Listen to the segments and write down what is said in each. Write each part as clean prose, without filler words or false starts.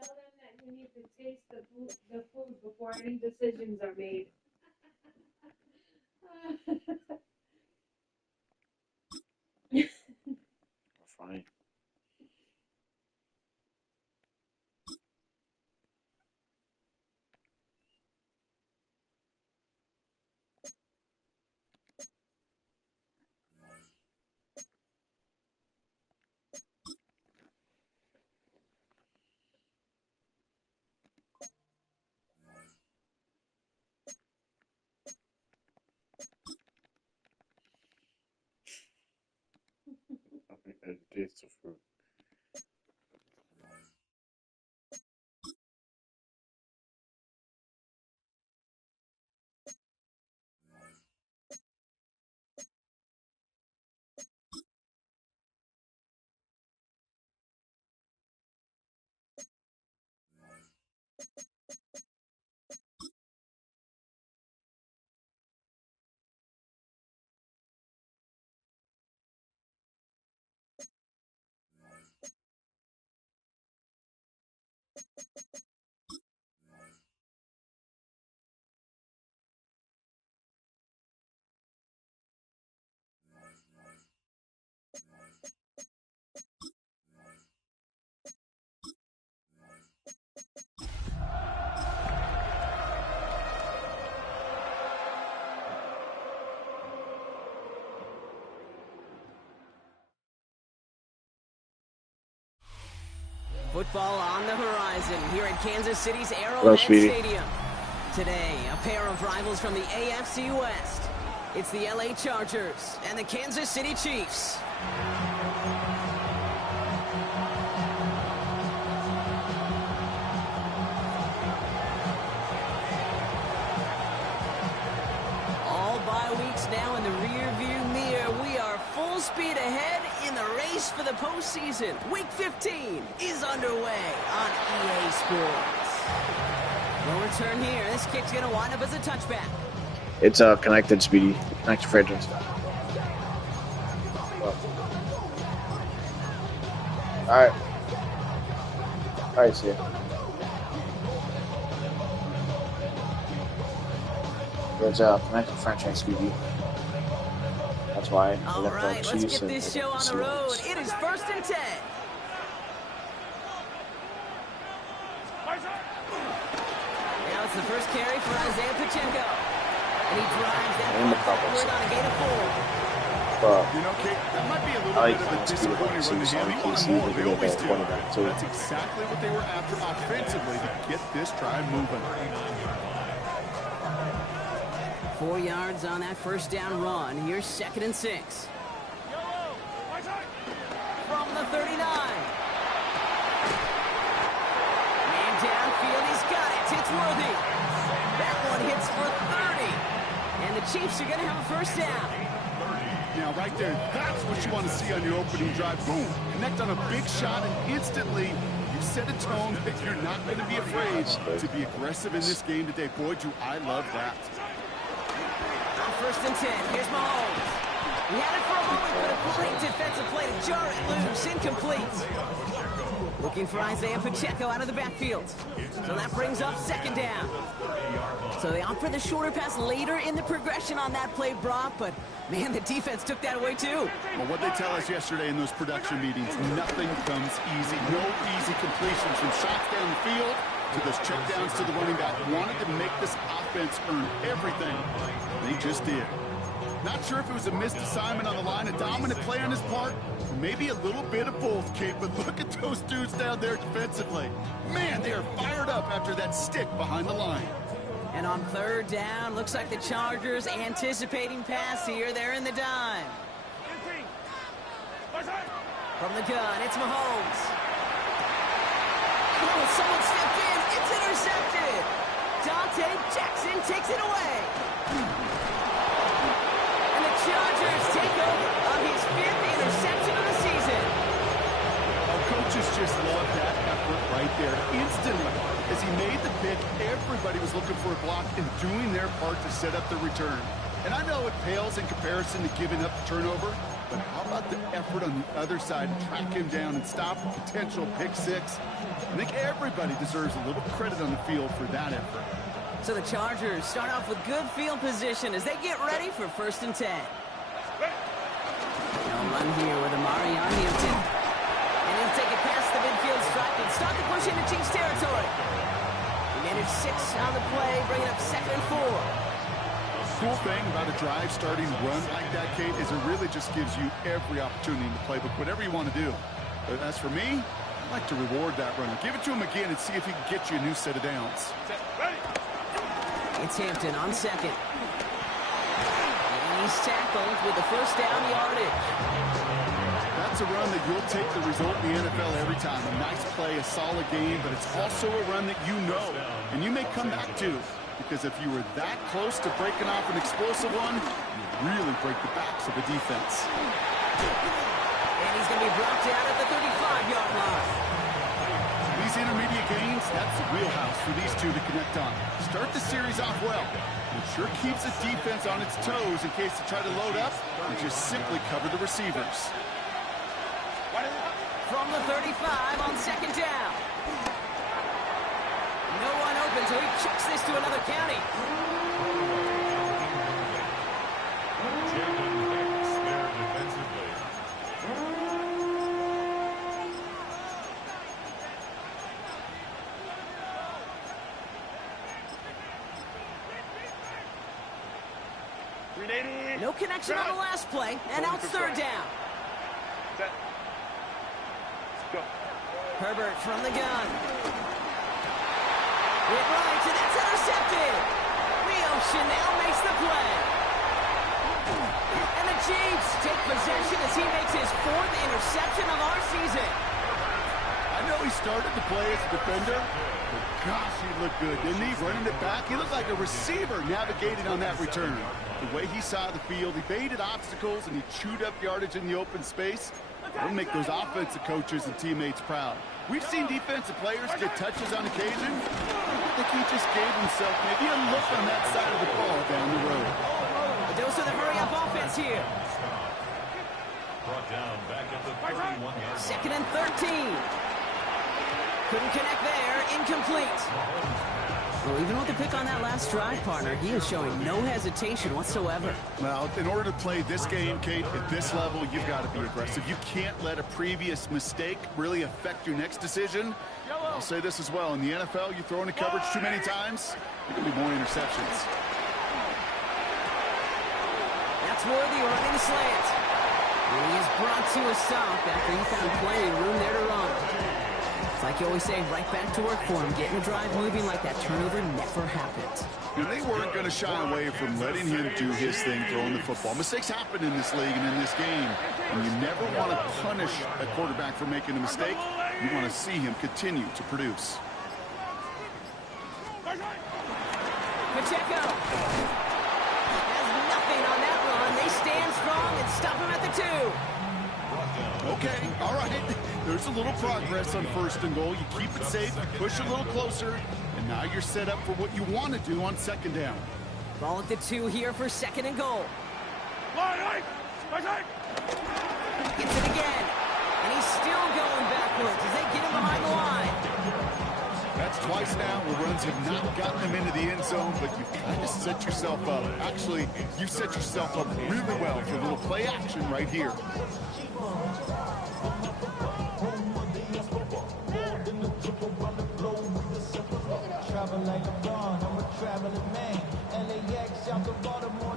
Tell them that you need to taste the food before any decisions are made. Funny. I taste the fruit. Football on the horizon here at Kansas City's Hello, Arrowhead sweetie. Stadium. Today, a pair of rivals from the AFC West. It's the LA Chargers and the Kansas City Chiefs. All bye weeks now in the rearview mirror. We are full speed ahead in the race for the postseason. Week 15 is underway on EA Sports. No return here. This kick's going to wind up as a touchback. It's connected, Speedy. Connect your franchise. Alright. Alright, see ya. It's connected franchise, Speedy. That's why. All right, let's get this show on the road. It is 1st and 10. Now it's the first carry for Isaiah Pacheco. And he drives that ball forward on a gain of 4. You know, Kate, that might be a little bit of a disappointing run to him. He won them all. They always do. That's exactly what they were after offensively to get this drive moving. 4 yards on that first down run. Here's 2nd and 6. From the 39. Man downfield, he's got it. It's Worthy. That one hits for 30. And the Chiefs are going to have a first down. Now, right there, that's what you want to see on your opening drive. Boom! Connect on a big shot, and instantly you set a tone that you're not going to be afraid to be aggressive in this game today. Boy, do I love that. On 1st and 10, here's Mahomes. He had it for a moment, but a great defensive play to jar it loose. Incomplete. Looking for Isaiah Pacheco out of the backfield. So that brings up 2nd down. So they opt for the shorter pass later in the progression on that play, Brock, but man, the defense took that away too. Well, what they tell us yesterday in those production meetings, nothing comes easy. No easy completions from shots down the field to those checkdowns to the running back. Wanted to make this offense earn everything. They just did. Not sure if it was a missed assignment on the line, a dominant play on his part, or maybe a little bit of both, Kate, but look at those dudes down there defensively. Man, they are fired up after that stick behind the line. And on 3rd down, looks like the Chargers anticipating pass here. They're in the dime. From the gun, it's Mahomes. Oh, someone stepped in. It's intercepted. Dante Jackson takes it away. And the Chargers take over on his 5th interception of the season. Our coaches just love that effort right there. Instantly, as he made the pick, everybody was looking for a block and doing their part to set up the return. And I know it pales in comparison to giving up the turnover, but how about the effort on the other side to track him down and stop a potential pick six? I think everybody deserves a little credit on the field for that effort. So the Chargers start off with good field position as they get ready for 1st and 10. No run here with Amari on Houston. And he'll take it past the midfield stripe and start the push into Chiefs territory. He managed 6 on the play, bringing up 2nd and 4. Cool thing about a drive starting run like that, Kate, is it really just gives you every opportunity in the playbook, whatever you want to do. But as for me, I like to reward that runner. Give it to him again and see if he can get you a new set of downs. It's Hampton on 2nd. And he's tackled with the 1st down yardage. That's a run that you'll take the result in the NFL every time. A nice play, a solid game, but it's also a run that you know, and you may come back to. Because if you were that close to breaking off an explosive one, you really break the backs of the defense. And he's going to be brought down at the 35-yard line. These intermediate gains, that's the wheelhouse for these two to connect on. Start the series off well. It sure keeps the defense on its toes in case they try to load up and just simply cover the receivers. From the 35 on 2nd down. No one open, so he chucks this to another county. No connection on the last play, and now it's 3rd down. Herbert from the gun. With right, and that's intercepted. Leo Chanel makes the play. And the Chiefs take possession as he makes his 4th interception of our season. I know he started the play as a defender, but gosh, he looked good, didn't he? Running it back, he looked like a receiver navigating on that return. The way he saw the field, he baited obstacles and he chewed up yardage in the open space. It'll make those offensive coaches and teammates proud. We've seen defensive players get touches on occasion. I think he just gave himself maybe a look on that side of the ball down the road. A dose of the hurry-up offense here. Brought down back at the 31-yard 2nd and 13. Couldn't connect there. Incomplete. Well, even with the pick on that last drive, partner, he is showing no hesitation whatsoever. Well, in order to play this game, Kate, at this level, you've got to be aggressive. You can't let a previous mistake really affect your next decision. I'll say this as well. In the NFL, you throw into coverage too many times, there can be more interceptions. That's Worthy running the slant. And he is brought to a stop after he found plenty of room there to run. It's like you always say, right back to work for him. Getting the drive moving like that turnover never happened. And they weren't going to shy away from letting him do his thing throwing the football. Mistakes happen in this league and in this game. And you never want to punish a quarterback for making a mistake. You want to see him continue to produce. Pacheco has nothing on that run. They stand strong and stop him at the 2. Okay, all right. There's a little progress on 1st and goal. You keep it safe, you push a little closer, and now you're set up for what you want to do on 2nd down. Ball at the 2 here for 2nd and goal. Gets it again, and he's still going backwards as they get him behind the line. That's twice now where runs have not gotten them into the end zone, but you kind of set yourself up. Actually, you set yourself up really well for a little play action right here.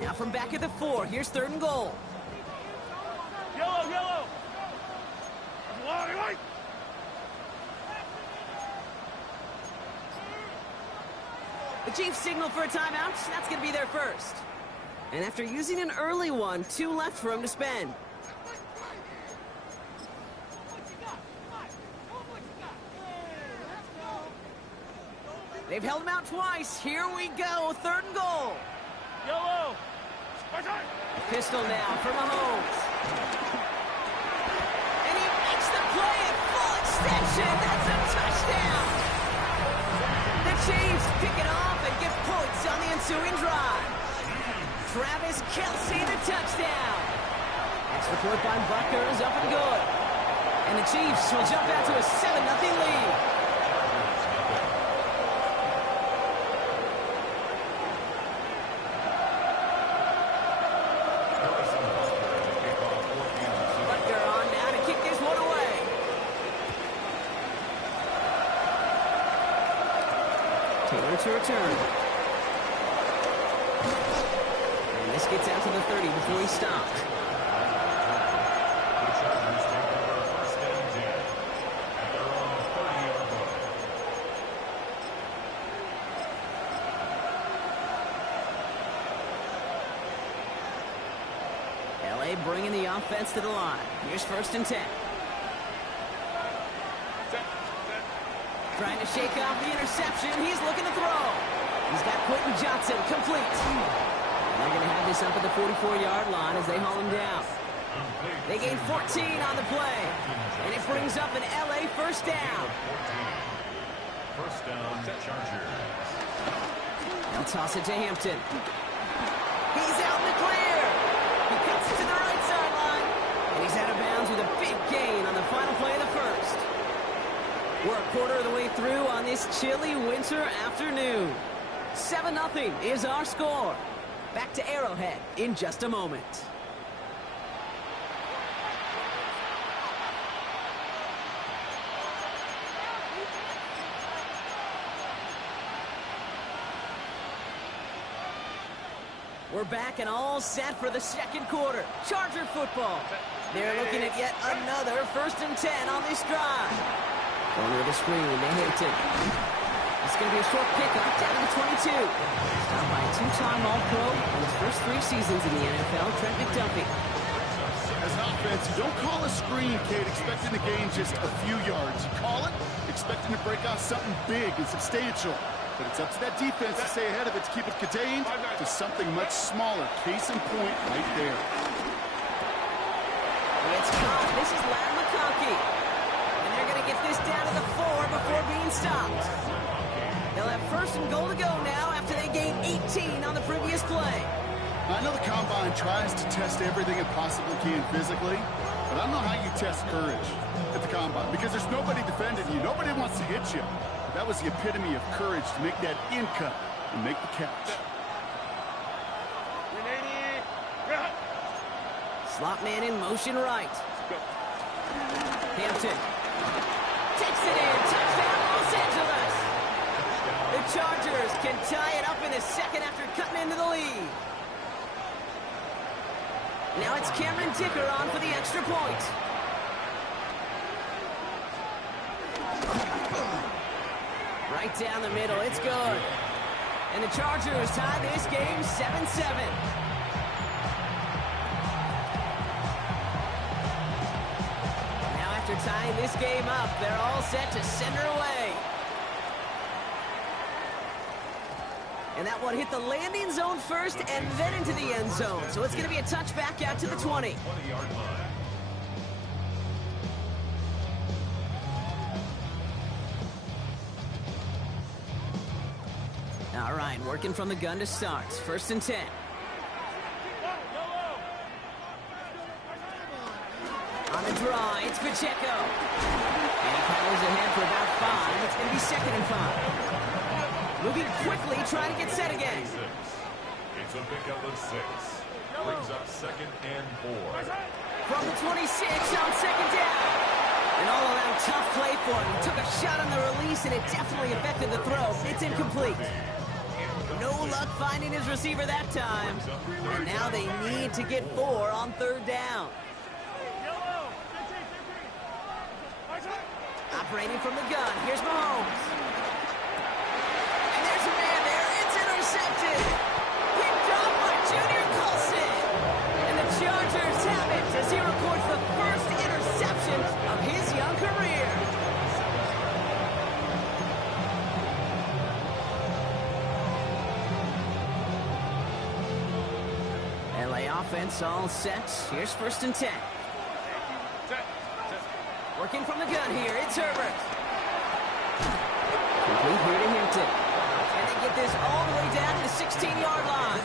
Now from back at the 4, here's 3rd and goal. Yellow! The Chiefs signal for a timeout. That's going to be their first. And after using an early one, 2 left for him to spend. They've held him out twice. Here we go. 3rd and goal. Yellow! Pistol now for Mahomes. And he makes the play at full extension. That's a touchdown. The Chiefs pick it off and get points on the ensuing drive. Travis Kelce, the touchdown. Extra point by Butker is up and good. And the Chiefs will jump out to a 7-0 lead. To return. And this gets out to the 30 before he stopped. The Chargers take over first and 10 at their own 30-yard line. LA bringing the offense to the line. Here's first and 10. Trying to shake off the interception. He's looking to throw. He's got Quentin Johnson complete. And they're going to have this up at the 44-yard line as they haul him down. They gain 14 on the play. And it brings up an LA first down. First down, Chargers. They'll toss it to Hampton. He's out in the clear. He cuts it to the right sideline. And he's out of bounds with a big gain on the final play of the first. We're a quarter of the way through on this chilly winter afternoon. 7-0 is our score. Back to Arrowhead in just a moment. We're back and all set for the second quarter. Charger football. They're looking at yet another first and 10 on this drive. Going to the screen to Hampton. It's going to be a short pickup down to the 22. Stopped by a two-time All-Pro in his first 3 seasons in the NFL, Trent McDuffie. As an offense, you don't call a screen, Kate, expecting to gain just a few yards. You call it expecting to break off something big and substantial. But it's up to that defense to stay ahead of it, to keep it contained to something much smaller. Case in point right there. It's caught. This is Larry McConkey. They're going to get this down to the 4 before being stopped. They'll have first and goal to go now after they gained 18 on the previous play. I know the Combine tries to test everything it possibly can physically, but I don't know how you test courage at the Combine because there's nobody defending you. Nobody wants to hit you. But that was the epitome of courage to make that in cut and make the catch. Slot man in motion right. Hampton takes it in. Touchdown, Los Angeles. The Chargers can tie it up in the second after cutting into the lead. Now it's Cameron Dicker on for the extra point. Right down the middle. It's good. And the Chargers tie this game 7-7. After tying this game up, they're all set to send her away. And that one hit the landing zone first and then into the end zone. So it's going to be a touchback out to the 20. 20-yard line. All right, working from the gun to start. First and 10. On the draw, it's Pacheco. And he powers ahead for about 5. It's going to be 2nd and 5. Moving quickly, trying to get set again. It's a pickup of 6. Brings up 2nd and 4. From the 26 on 2nd down. An all-around tough play for him. He took a shot on the release, and it definitely affected the throw. It's incomplete. No luck finding his receiver that time. And now they need to get 4 on 3rd down. Operating from the gun, here's Mahomes. And there's a man there, it's intercepted. Picked off by Junior Colson. And the Chargers have it as he records the first interception of his young career. LA offense all set. Here's 1st and 10. Working from the gun here, it's Herbert. Complete here to Hampton. And they get this all the way down to the 16-yard line.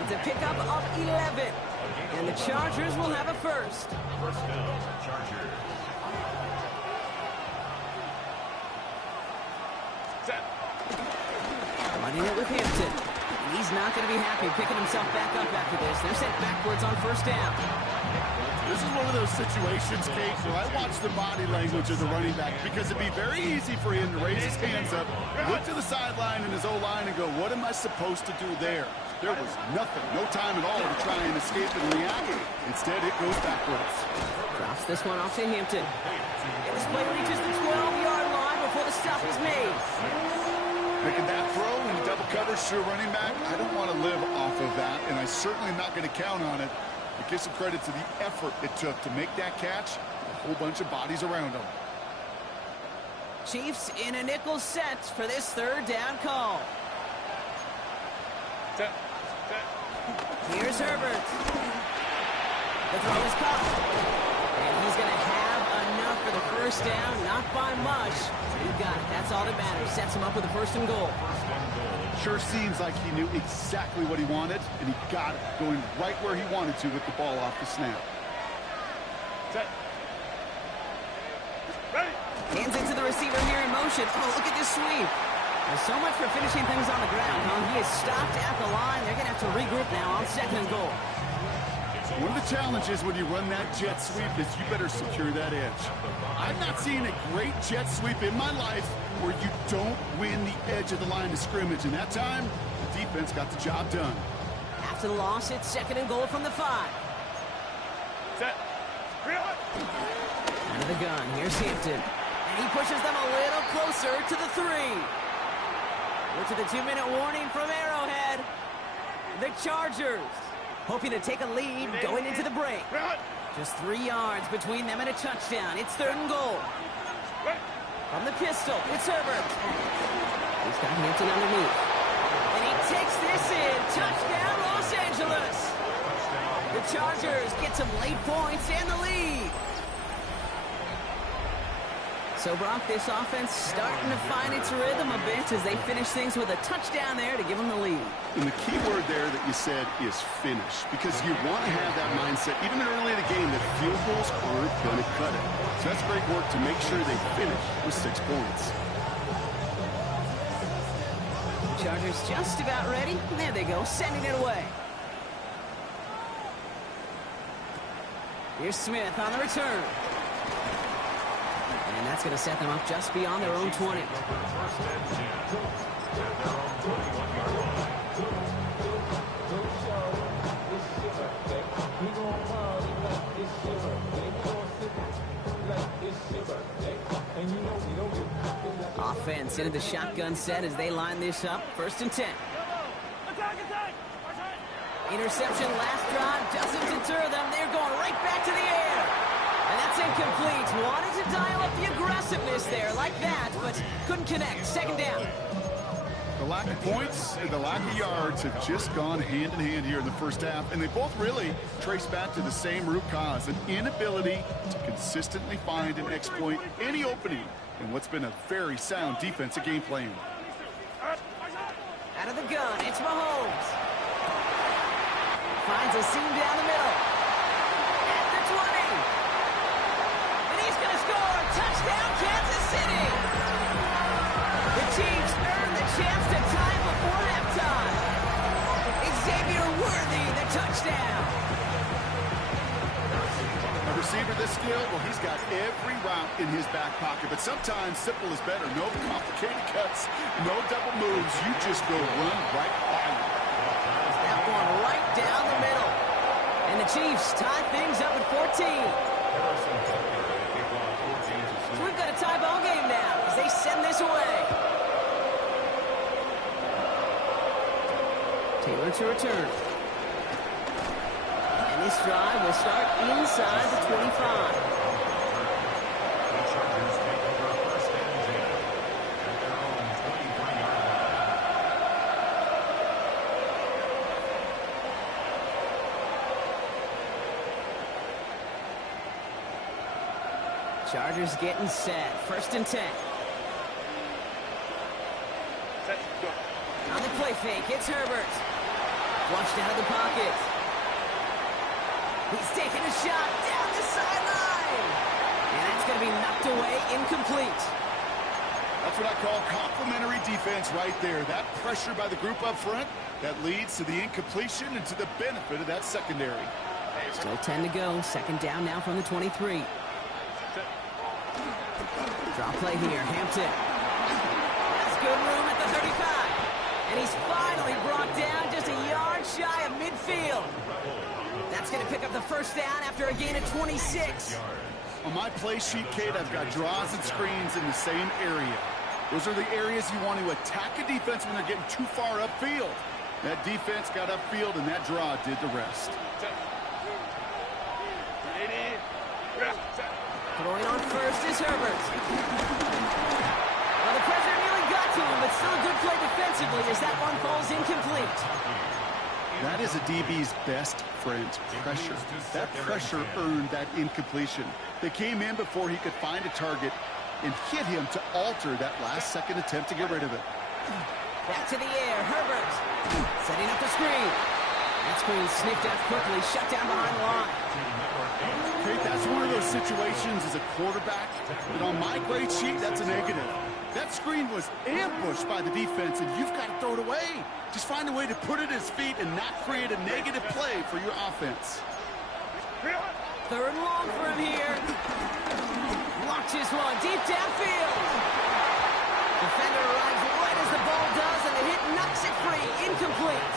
It's a pickup of 11. And the Chargers will have a first. First down, Chargers. Running it with Hampton. And he's not going to be happy picking himself back up after this. They're sent backwards on first down. This is one of those situations, Kate, where I watch the body language of the running back because it'd be very easy for him to raise his hands up, look to the sideline in his O-line and go, what am I supposed to do there? There was nothing, no time at all to try and escape and react. Instead, it goes backwards. Drops this one off to Hampton. And this play reaches the 12-yard line before the stop is made. Making that throw in double coverage to a running back, I don't want to live off of that, and I certainly am not going to count on it. But give some credit to the effort it took to make that catch. A whole bunch of bodies around him. Chiefs in a nickel set for this third down call. Here's Herbert. The throw is caught. And he's going to have enough for the first down. Not by much. He got it. That's all that matters. Sets him up with a first and goal. Sure seems like he knew exactly what he wanted, and he got it, going right where he wanted to with the ball off the snap. Hands it to the receiver here in motion. Oh, look at this sweep. There's so much for finishing things on the ground, huh? He is stopped at the line. They're going to have to regroup now on second and goal. One of the challenges when you run that jet sweep is you better secure that edge. I've not seen a great jet sweep in my life where you don't win the edge of the line of scrimmage. And that time, the defense got the job done. After the loss, it's second and goal from the 5. Out of the gun, here's Hampton. And he pushes them a little closer to the 3. We're to the 2-minute warning from Arrowhead. The Chargers hoping to take a lead going into the break. Just 3 yards between them and a touchdown. It's third and goal. From the pistol, it's Herbert. He's got Hampton underneath. And he takes this in. Touchdown, Los Angeles. The Chargers get some late points and the lead. So, Brock, this offense starting to find its rhythm a bit as they finish things with a touchdown there to give them the lead. And the key word there that you said is finish, because you want to have that mindset, even early in the game, that field goals aren't going to cut it. So that's great work to make sure they finish with 6 points. Chargers just about ready. There they go, sending it away. Here's Smith on the return. And that's going to set them up just beyond their own 20. Offense into the shotgun set as they line this up. First and 10. Interception last drive doesn't deter them. They're going right back to the air. And that's incomplete. Wanted to dial up the aggressiveness there like that, but couldn't connect. Second down. The lack of points and the lack of yards have just gone hand in hand here in the first half, and they both really trace back to the same root cause, an inability to consistently find and exploit any opening in what's been a very sound defensive game plan. Out of the gun, it's Mahomes. Finds a seam down the middle. At the 20. And he's going to score. Touchdown, Kansas City. The Chiefs earn the chance to tie before halftime. Xavier Worthy, the touchdown. A receiver this skilled, well, he's got every route in his back pocket, but sometimes simple is better. No complicated cuts, no double moves. You just go run right by him. That one right down the middle. And the Chiefs tie things up at 14. So we've got a tie ball game now as they send this away. Taylor to return. And this drive will start inside the 25. Chargers getting set. First and 10. On the play fake, it's Herbert. Flushed out of the pocket. He's taking a shot down the sideline. And that's going to be knocked away, incomplete. That's what I call complimentary defense right there. That pressure by the group up front, that leads to the incompletion and to the benefit of that secondary. Still 10 to go. Second down now from the 23. Draw play here. Hampton. That's good room at the 35. And he's finally brought down just a yard shy of midfield. That's going to pick up the first down after a gain of 26. On my play sheet, Kate, I've got draws and screens in the same area. Those are the areas you want to attack a defense when they're getting too far upfield. That defense got upfield, and that draw did the rest. Throwing on first is Herbert. Well, the pressure nearly got to him, but still a good play defensively as that one falls incomplete. That is a DB's best friend, pressure. That pressure earned that incompletion. They came in before he could find a target and hit him to alter that last-second attempt to get rid of it. Back to the air, Herbert. Setting up the screen. That screen sniffed out quickly, shut down behind the line. Kate, that's one of those situations as a quarterback that on my grade sheet, that's a negative. That screen was ambushed by the defense, and you've got to throw it away. Just find a way to put it at his feet and not create a negative play for your offense. Third and long for him here. Launches one deep downfield. Defender arrives right as the ball does, and the hit knocks it free. Incomplete.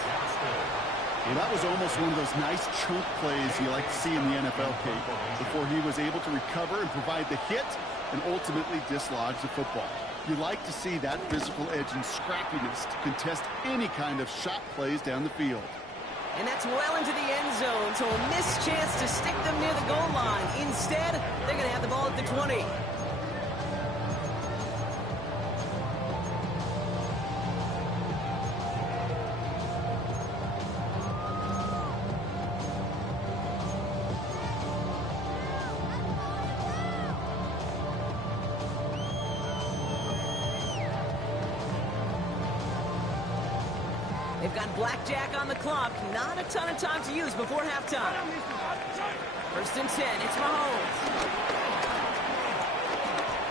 Well, that was almost one of those nice chunk plays you like to see in the NFL, Kate, before he was able to recover and provide the hit and ultimately dislodge the football. You like to see that physical edge and scrappiness to contest any kind of shot plays down the field. And that's well into the end zone, so a missed chance to stick them near the goal line. Instead, they're going to have the ball at the 20. They've got blackjack on the clock. Not a ton of time to use before halftime. First and 10. It's Mahomes.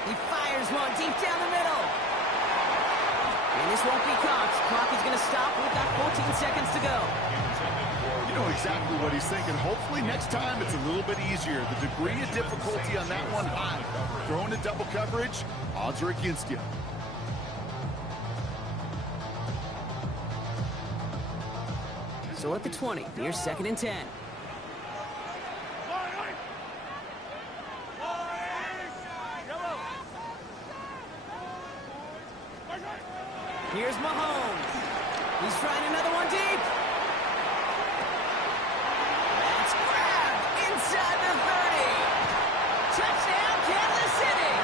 He fires one deep down the middle. And this won't be caught. Clock is going to stop. We've got 14 seconds to go. You know exactly what he's thinking. Hopefully next time it's a little bit easier. The degree of difficulty on that one high. Throwing a double coverage, odds are against you. So at the 20, here's second and 10. Here's Mahomes. He's trying another one deep. That's grabbed inside the 30. Touchdown, Kansas City.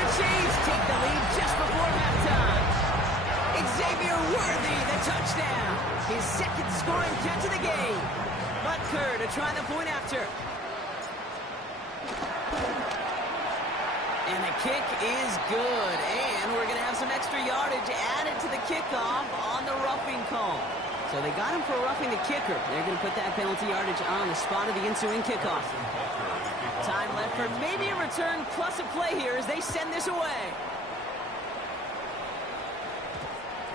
The Chiefs take the lead just before halftime. Xavier Worthy, the touchdown. His second scoring catch of the game. Butker to try the point after. And the kick is good. And we're going to have some extra yardage added to the kickoff on the roughing call. So they got him for roughing the kicker. They're going to put that penalty yardage on the spot of the ensuing kickoff. Time left for maybe a return plus a play here as they send this away.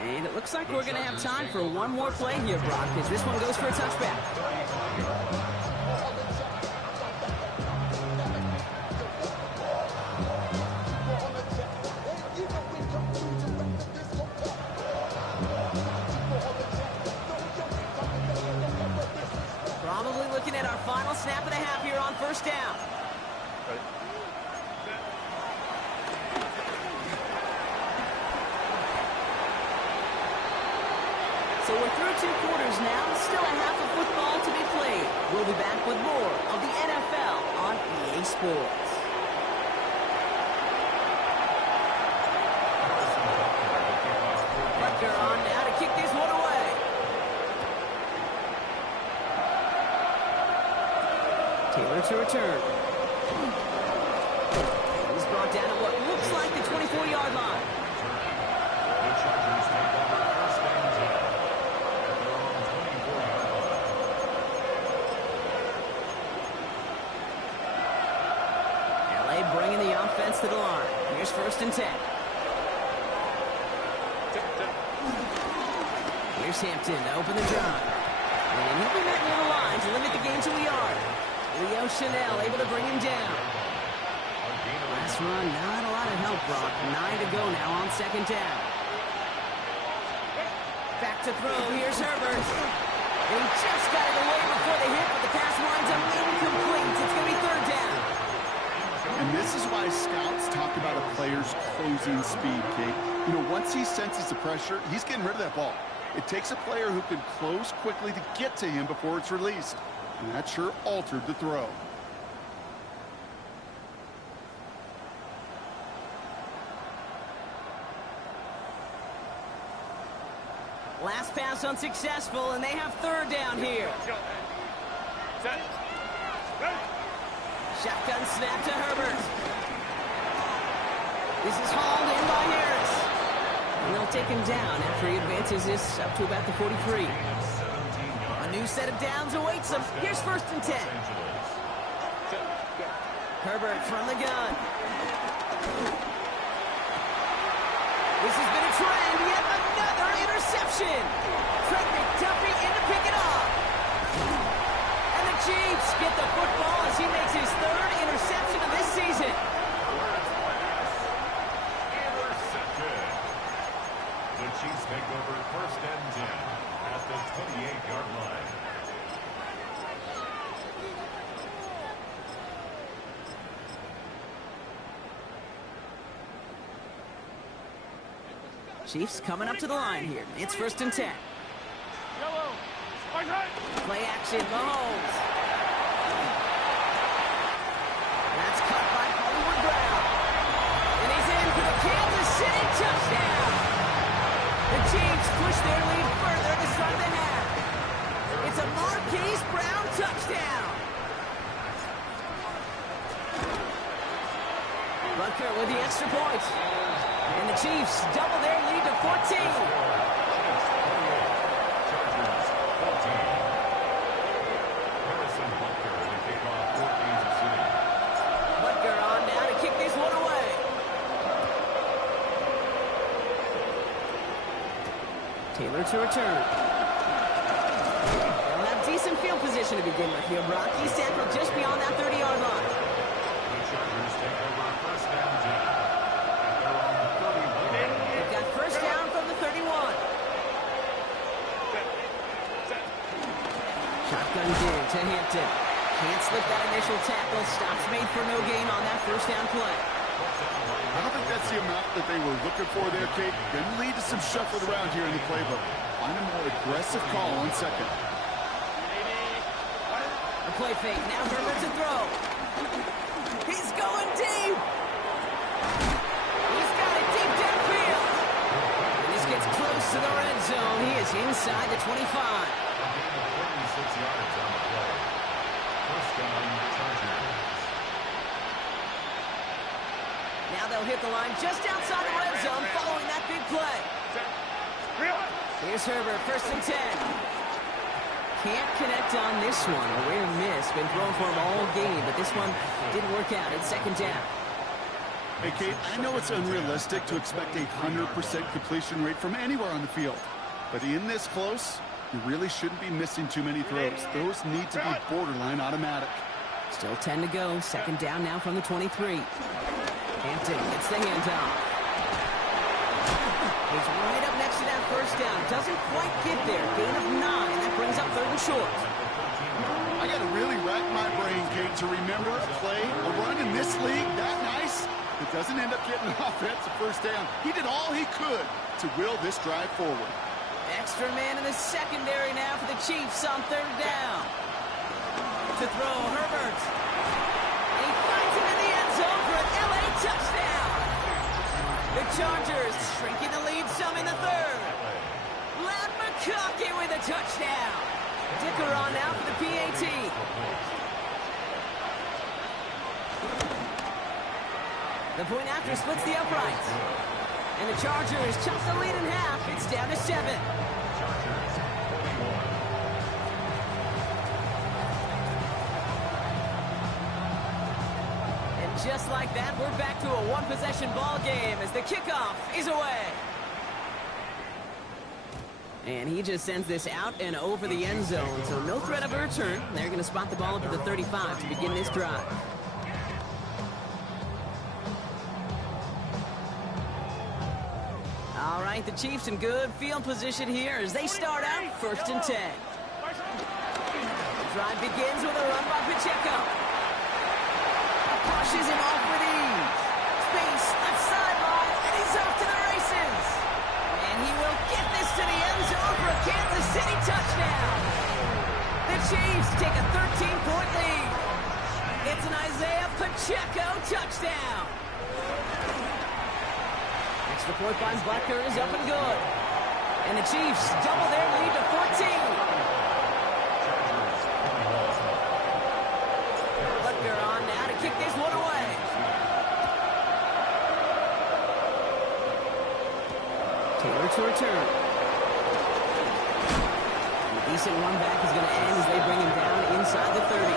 And it looks like we're going to have time for one more play here, Brock, because this one goes for a touchback. Probably looking at our final snap of the half here on first down. So we're through 2 quarters now, still a half of football to be played. We'll be back with more of the NFL on EA Sports. Butker on now to kick this one away. Taylor to return. He's brought down at what looks like the 24-yard line. to the line. Here's 1st and 10. Here's Hampton to open the drive. And he'll be met near the line to limit the game to a yard. Leo Chanel able to bring him down. Last run, not a lot of help, Brock. 9 to go now on 2nd down. Back to throw. Here's Herbert. They just got it away before they hit, but the pass winds up incomplete. It's going to be 3rd down. And this is why scouts talk about a player's closing speed, Kate. You know, once he senses the pressure, he's getting rid of that ball. It takes a player who can close quickly to get to him before it's released. And that sure altered the throw. Last pass unsuccessful, and they have 3rd down here. Shotgun snap to Herbert. This is hauled in by Harris. And they'll take him down after he advances this up to about the 43. A new set of downs awaits him. Here's 1st and 10. Herbert from the gun. This has been a trend. Yet another interception. Craig McDuffie in to pick it off. And the Chiefs get the football as he makes his 3rd interception of this season. Intercepted. The Chiefs take over 1st and 10 at the 28-yard line. Chiefs coming up to the line here. It's 1st and 10. Play action, Mahomes. That's caught by Hollywood Brown. And he's in for the Kansas City touchdown. The Chiefs push their lead further to start the half. It's a Marquise Brown touchdown. Butker with the extra point. And the Chiefs double their lead to 14. Chargers 14. Harrison Butker to kick off for Kansas City. Butker on now to kick this one away. Taylor to return. They'll have decent field position to begin with here. Brock, he's central just beyond that 30-yard line. The Chargers take over 1st and 10. They're on the 31. They've got 1st down from the 31. Shotguns in to Hampton. Can't slip that initial tackle. Stops made for no gain on that 1st down play. I don't think that's the amount that they were looking for there, Kate. Going to lead to some shuffling around here in the playbook. Find a more aggressive call on 2nd. A play fake. Now Herbert to throw. He's going deep. He's got it deep downfield. And this gets close to the red zone. He is inside the 25. 36 yards on the play. 1st down, Chargers. Now they'll hit the line just outside the red zone following that big play. Here's Herbert, 1st and 10. Can't connect on this one. A rare miss. Been thrown for him all game, but this one didn't work out. It's 2nd down. Hey, Kate, I know it's unrealistic to expect a 100% completion rate from anywhere on the field. But in this close, you really shouldn't be missing too many throws. Those need to be borderline automatic. Still 10 to go. 2nd down now from the 23. Hampton gets the handoff. He's right up next to that 1st down. Doesn't quite get there. Gain of 9. That brings up 3rd and short. I got to really rack my brain, Kate, to remember a play, a run in this league that nice. It doesn't end up getting an offensive 1st down. He did all he could to will this drive forward. Extra man in the secondary now for the Chiefs on 3rd down. To throw, Herbert. And he finds him in the end zone for an LA touchdown. The Chargers shrinking the lead some in the 3rd. Ladd McConkey with a touchdown. Dicker on now for the PAT. The point after splits the uprights. And the Chargers chop the lead in half. It's down to 7. just like that, we're back to a one-possession ball game as the kickoff is away. And he just sends this out and over the end zone, so no threat of a return. They're going to spot the ball up at the 35 to begin this drive. All right, the Chiefs in good field position here as they start out 1st and 10. The drive begins with a run by Pacheco. Pushes him off with ease. Space, left sideline, and he's off to the races. And he will get this to the end zone for a Kansas City touchdown. The Chiefs take a 13-point lead. It's an Isaiah Pacheco touchdown. Extra point by Butker is up and good. And the Chiefs double their lead to 14. Butker on now to kick this one away. Taylor to return. And a decent run back is going to end as they bring him down inside the 30.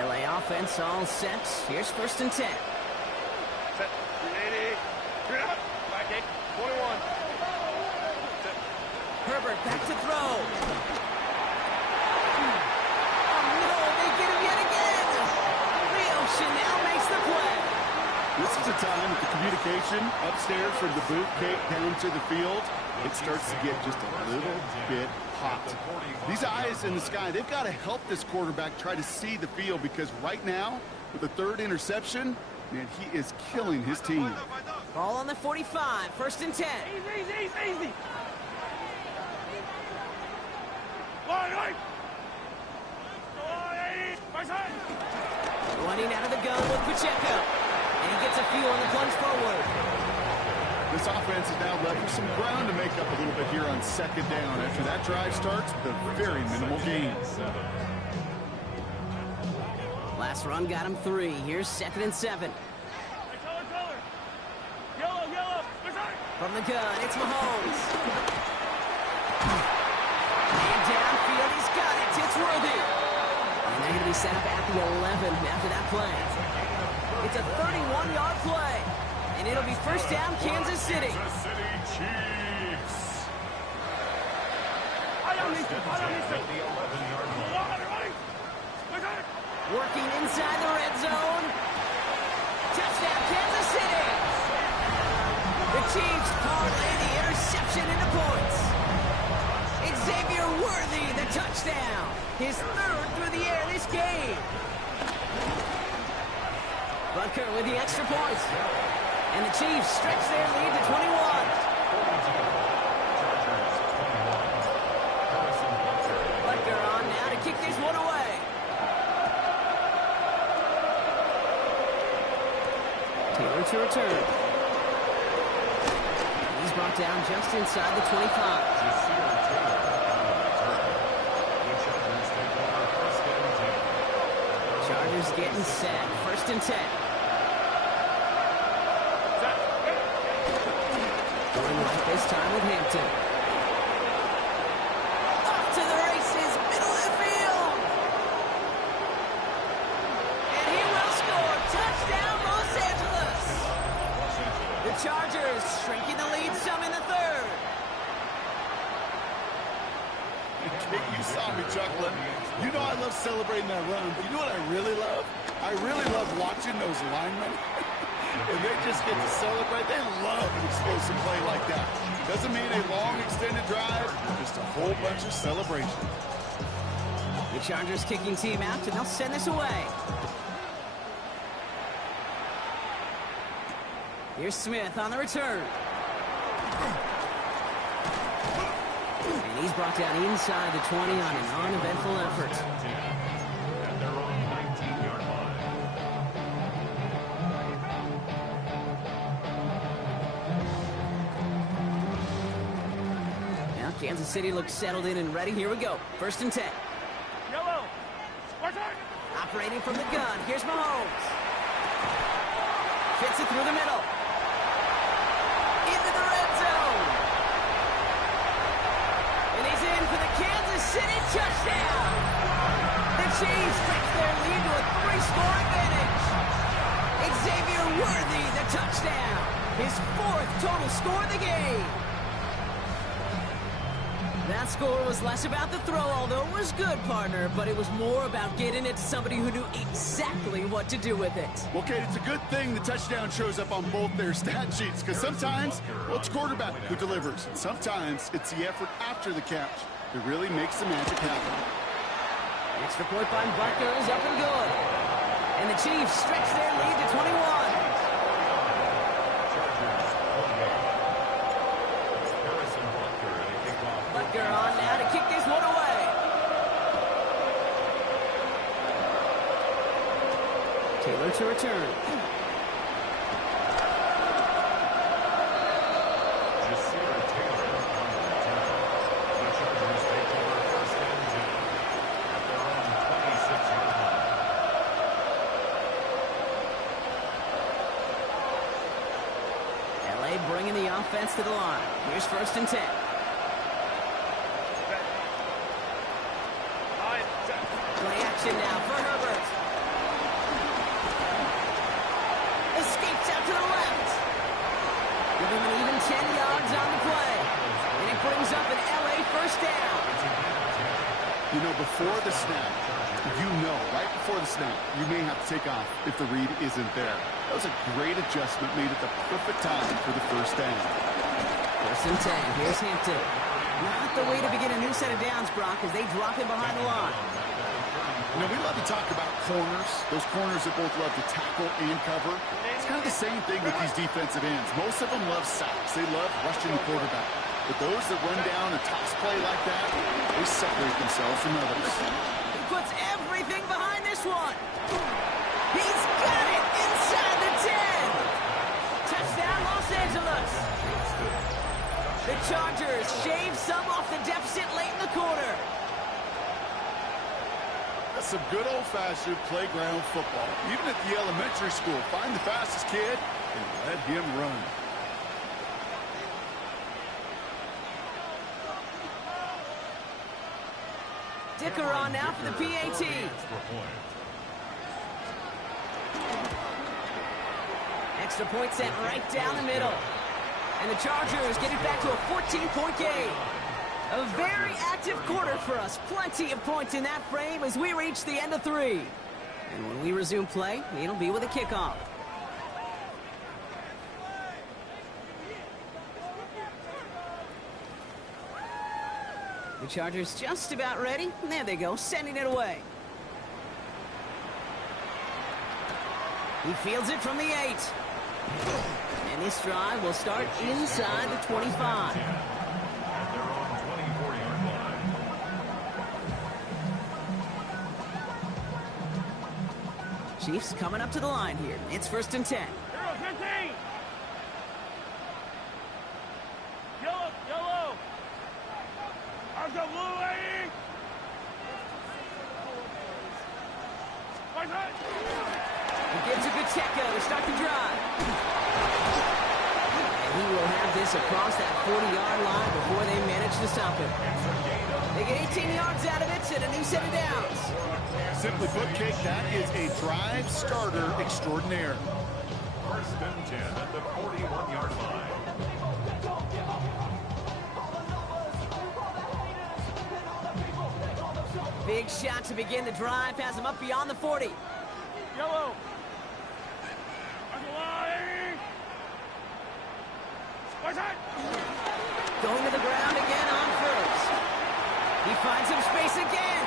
LA offense all set. Here's 1st and 10. Set. 380. 3 out. Back 8. 21. Set. Herbert back to throw. Oh no, they get him yet again. Leo Chanel makes the play. This is a time that the communication upstairs from the boot gate down to the field, it starts to get just a little bit hot. These eyes in the sky, they've got to help this quarterback try to see the field, because right now, with the 3rd interception, man, he is killing his team. Ball on the 45, 1st and 10. Easy. Line. Running out of the gun with Pacheco. And he gets a few on the plunge forward. This offense is now left with some ground to make up a little bit here on 2nd down. After that drive starts, the very minimal gain. Last run got him 3. Here's 2nd and 7. Color. Yellow. From the gun, it's Mahomes. And downfield, he's got it. It's Worthy. And they're going to be set up at the 11 after that play. It's a 31-yard play. And it'll be 1st down, Kansas City. Kansas City Chiefs. I don't need to. At the 11-yard line. Working inside the red zone. Touchdown, Kansas City. The Chiefs parlay the interception into points. Xavier Worthy, the touchdown. His 3rd through the air this game. Butker with the extra points. And the Chiefs stretch their lead to 21. Butker on now to kick this one away. Taylor to return. He's brought down just inside the 25. Chargers getting set. 1st and 10. Going right this time with Hampton. Off to the races, middle of the field. And he will score. Touchdown, Los Angeles. The Chargers shrinking the lead some in the 3rd. You saw me chuckling. You know I love celebrating that run, but you know what I really love? I really love watching those linemen. And they just get to celebrate. They love an explosive play like that. Doesn't mean a long extended drive, just a whole bunch of celebration. The Chargers kicking team out, and they'll send this away. Here's Smith on the return. And he's brought down inside the 20 on an uneventful effort. At their own 19-yard line. Now Kansas City looks settled in and ready. Here we go. 1st and 10. Yellow. operating from the gun. Here's Mahomes. Fits it through the middle. Into the red zone. And he's in for the Kansas City touchdown. The Chiefs stretch their lead to a 3-score advantage. Xavier Worthy, the touchdown. His 4th total score of the game. That score was less about the throw, although it was good, partner, but it was more about getting it to somebody who knew exactly what to do with it. Well, Kate, it's a good thing the touchdown shows up on both their stat sheets, because sometimes, well, it's quarterback who delivers. And sometimes it's the effort after the catch that really makes the magic happen. Extra point by Butker is up and good. And the Chiefs stretch their lead to 21. Butker on now to kick this one away. Taylor to return. Jasira Taylor on the return. The Chargers take over 1st and 10 at their own 26-yard line. LA bringing the offense to the line. Here's 1st and 10. Play action now for Herbert. Escapes out to the left. Give him an even 10 yards on the play. And it brings up an LA 1st down. You know, before the snap, right before the snap, you may have to take off if the read isn't there. That was a great adjustment made at the perfect time for the 1st down. 1st and 10. Here's Hampton. Not the way to begin a new set of downs, Brock, as they drop him behind the line. You know, we love to talk about corners, those corners that both love to tackle and cover. It's kind of the same thing with these defensive ends. Most of them love sacks. They love rushing the quarterback. But those that run down a toss play like that, they separate themselves from others. He puts everything behind this one. He's got it inside the 10. Touchdown, Los Angeles. The Chargers shave some off the deficit late in the quarter. That's some good old-fashioned playground football. Even at the elementary school, find the fastest kid and let him run. Dicker on now for the PAT. Extra point sent right down the middle. And the Chargers get it back to a 14-point game. A very active quarter for us. Plenty of points in that frame as we reach the end of 3. And when we resume play, it'll be with a kickoff. The Chargers just about ready. There they go, sending it away. He fields it from the 8. And this drive will start inside the 25. At their own 24-yard line. Chiefs coming up to the line here. It's 1st and 10. Hero 15. Yellow, yellow. Arms up, blue, lady. Right side. He gives it to Checo to start the drive. And he will have this across that 40-yard line before they manage to stop him. They get 18 yards out of it and a new set of downs. Simply put, Kate, that is a drive starter extraordinaire. 1st and 10 at the 41-yard line. Big shot to begin the drive. Has him up beyond the 40. Yellow. Underline. Right side. Going to the ground again on 1st. He finds some space again.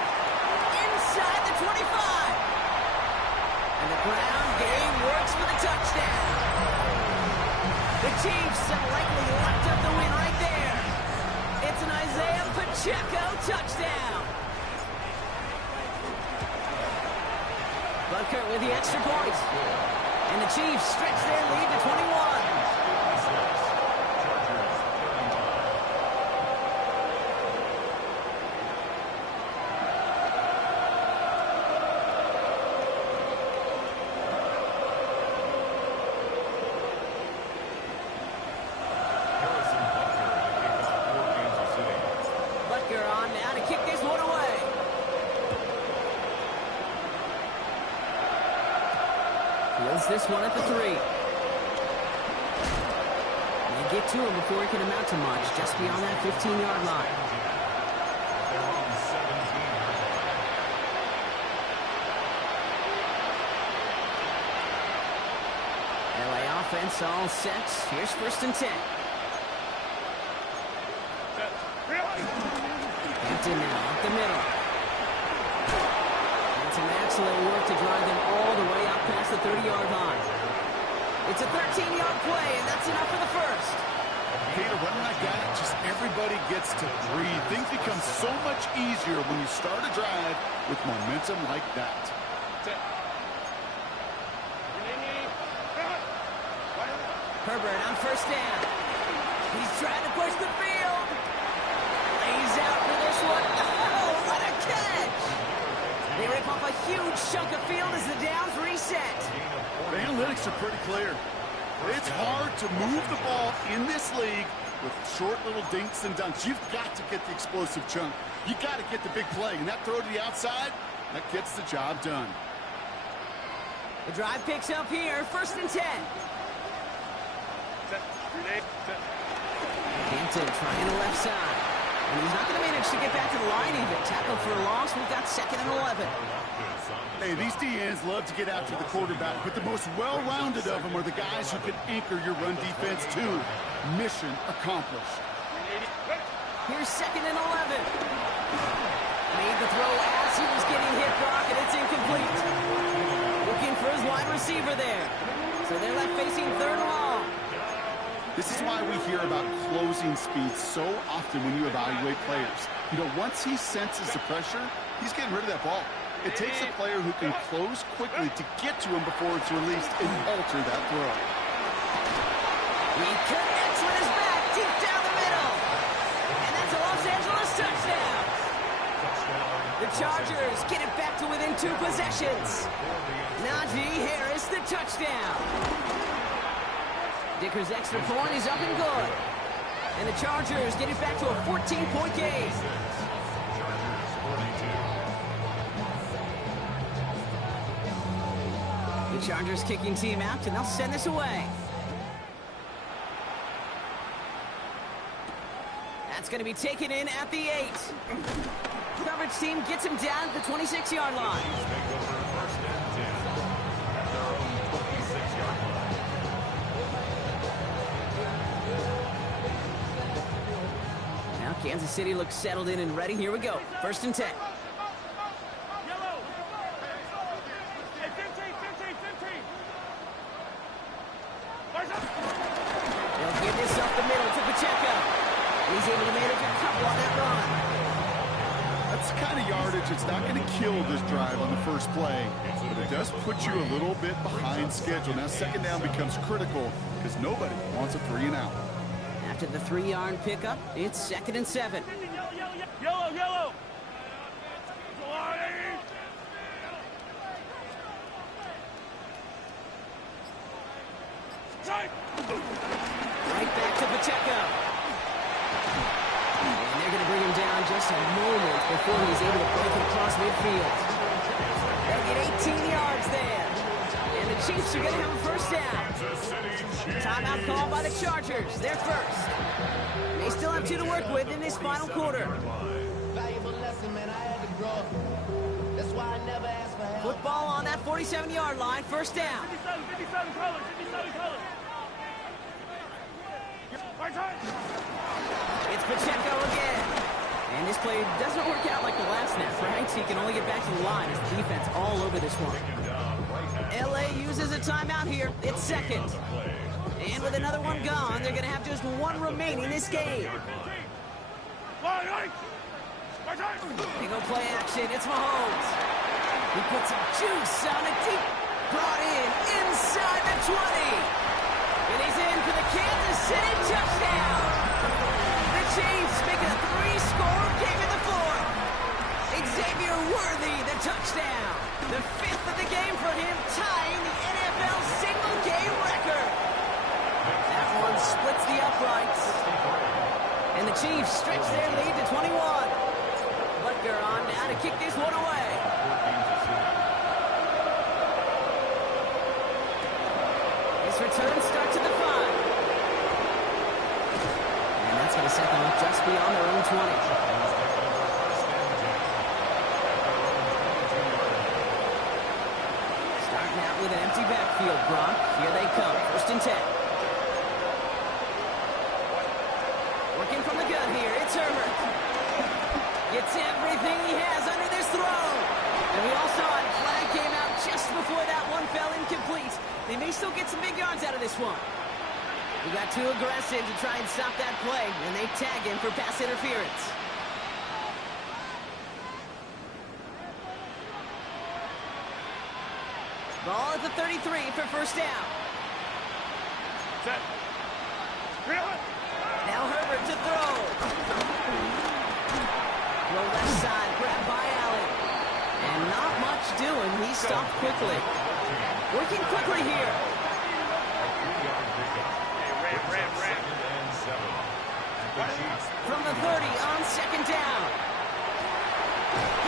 Inside the 25. And the ground game works for the touchdown. The Chiefs have likely locked up the win right there. It's an Isaiah Pacheco touchdown. Butker with the extra point. And the Chiefs stretch their lead to 21. wins this one at the 3. They get to him before he can amount to much, just beyond that 15-yard line. They're on 17. LA offense all set. Here's 1st and 10. Hampton now up the middle. And some excellent work to drive them all the way out past the 30-yard line. It's a 13-yard play, and that's enough for the first. Gator, running like that, just everybody gets to breathe. Things become so much easier when you start a drive with momentum like that. Herbert on 1st down. He's trying to push the field. Lays out for this one. Oh, what a catch! They rip off a huge chunk of field as the downs reset. The analytics are pretty clear. It's hard to move the ball in this league with short little dinks and dunks. You've got to get the explosive chunk. You got to get the big play. And that throw to the outside, that gets the job done. The drive picks up here. 1st and 10. Hampton trying the left side. And he's not going to manage to get back to the line even. Tackled for a loss. We've got 2nd and 11. Hey, these DNs love to get after the quarterback, but the most well-rounded of them are the guys who can anchor your run defense too. Mission accomplished. Here's 2nd and 11. Made the throw as he was getting hit, Brock, and it's incomplete. Looking for his wide receiver there. So they're left facing 3rd and long. This is why we hear about closing speed so often when you evaluate players. You know, once he senses the pressure, he's getting rid of that ball. It takes a player who can close quickly to get to him before it's released and alter that throw. He connects with his back deep down the middle. And that's a Los Angeles touchdown. The Chargers get it back to within 2 possessions. Najee Harris, the touchdown. Dicker's extra point is up and good. And the Chargers get it back to a 14-point game. The Chargers kicking team out, and they'll send this away. That's going to be taken in at the 8. Coverage team gets him down at the 26-yard line. Now Kansas City looks settled in and ready. Here we go. 1st and 10. Yellow. Hey, 15. They'll give this up the middle to Pacheco. He's able to manage a couple on that run. That's the kind of yardage that's not going to kill this drive on the first play, but it does put you a little bit behind schedule. Now 2nd down becomes critical because nobody wants a 3 and out. After the 3-yard pickup, it's 2nd and 7. Yellow. Right back to Pacheco. And they're going to bring him down just a moment before he's able to break it across midfield. They'll get 18 yards there. And the Chiefs are going to have a 1st down. Timeout called by the Chargers. They're first. They still have 2 to work with in this final quarter. Football on that 47-yard line. 1st down. 57 colors. It's Pacheco again. And this play doesn't work out like the last snap, right? So he can only get back to the line as the defense all over this one. LA uses a timeout here. It's 2nd. And with another one gone, they're going to have just 1 remaining this game. They go play action. It's Mahomes. He puts some juice on a deep. Brought in inside the 20. And he's in for the Kansas City touchdown. The Chiefs make it a 3-score game in the 4th. Xavier Worthy, the touchdown. The 5th of the game for him, tying the NFL single-game record. That one splits the uprights. And the Chiefs stretch their lead to 21. Butker on now to kick this one away. This return starts at the 5. And that's going to set them up just beyond their own 20. Starting out with an empty backfield, Gronk. Here they come. 1st and 10. Working from the gun here. It's Herbert. Gets everything he has under this throw. And we all saw it. Flag came out just before that one fell incomplete. They may still get some big yards out of this one. He got too aggressive to try and stop that play, and they tag him for pass interference. Ball at the 33 for 1st down. Set. Reel it. Now Herbert to throw. Throw left side, grabbed by Allen. And not much doing. He stopped quickly. Working quickly here. Ram. From the 30 on 2nd down.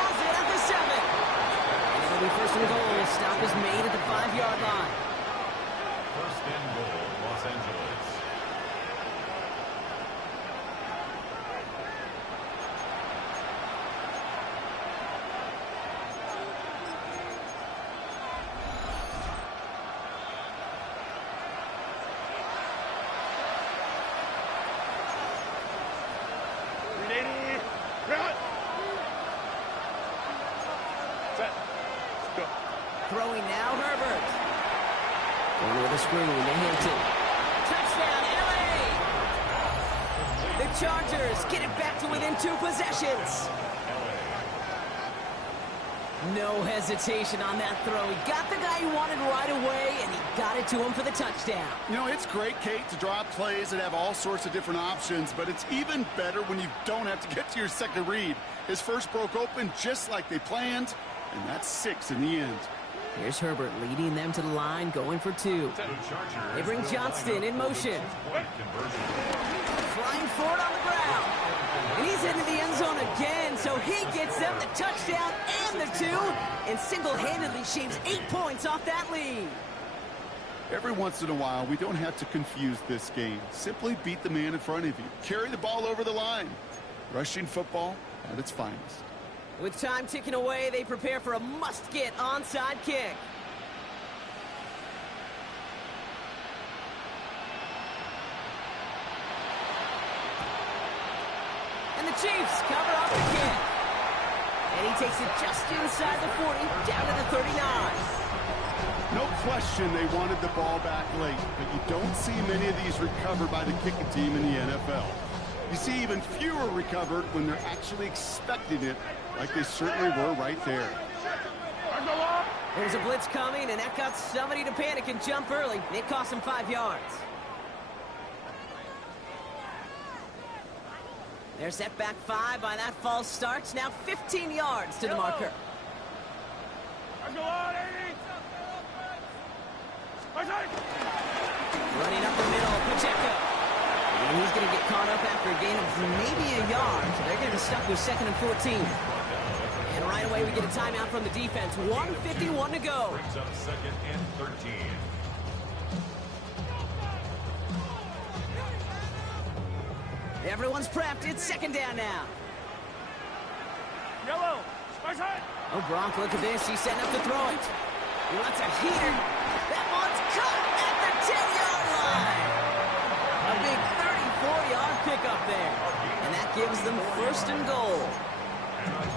Has it at the 7. And it'll be 1st and goal. Stop is made at the 5-yard line. 1st and goal, Los Angeles. Throwing now, Herbert. Going with a screen to Hampton. Touchdown, LA! The Chargers get it back to within 2 possessions. No hesitation on that throw. He got the guy he wanted right away, and he got it to him for the touchdown. You know, it's great, Kate, to draw plays that have all sorts of different options, but it's even better when you don't have to get to your second read. His first broke open just like they planned, and that's 6 in the end. Here's Herbert leading them to the line, going for 2. They bring Johnston in motion. Flying forward on the ground. And he's into the end zone again, so he gets them the touchdown and the 2, and single-handedly shaves 8 points off that lead. Every once in a while, we don't have to confuse this game. Simply beat the man in front of you. Carry the ball over the line. Rushing football at its finest. With time ticking away, they prepare for a must-get onside kick. And the Chiefs cover up the kick. And he takes it just inside the 40, down to the 39. No question they wanted the ball back late, but you don't see many of these recovered by the kicking team in the NFL. You see even fewer recovered when they're actually expecting it, like they certainly were right there. There's a blitz coming, and that got somebody to panic and jump early. It cost him 5 yards. They're set back 5 by that false start. Now 15 yards to the marker. Running up the middle, Pacheco. And he's going to get caught up after a gain of maybe a yard. So they're going to be stuck with 2nd and 14. And right away we get a timeout from the defense. 1:51 to go. Brings up 2nd and 13. Everyone's prepped. It's 2nd down now. Yellow. Spice high. Oh, Gronk, look at this. He's setting up to throw it. He wants a heater. That one's caught at the 10-yard line. A big 34-yard pickup there. And that gives them 1st and goal.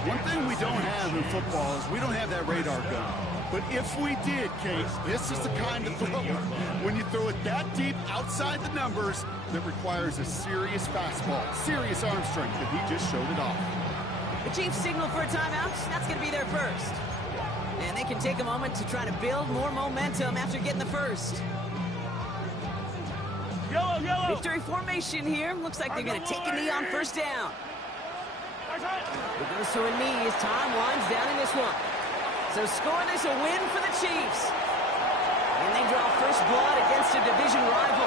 One thing we don't have in football is we don't have that radar gun. But if we did, Kate, this is the kind of throw when you throw it that deep outside the numbers that requires a serious fastball, serious arm strength, and he just showed it off. The Chiefs signal for a timeout. That's going to be their first. And they can take a moment to try to build more momentum after getting the first. Yellow. Victory formation here. Looks like they're going to take a knee on 1st down. It goes to a knee as time winds down in this one. So scoreless, a win for the Chiefs. And they draw first blood against a division rival.